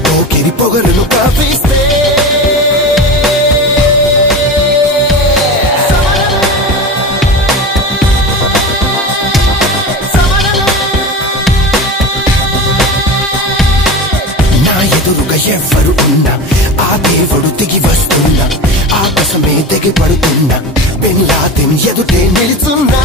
పోకిరి పొగరును కాపిస్తే నా ఎదురుగా ఎవ్వరు ఉన్నా ఆ దేవుడు దిగి వస్తున్నా ఆకాశమే తెగి పడుతున్నా బిన్ లాదెన్ ఎదుటే నిలుచున్నా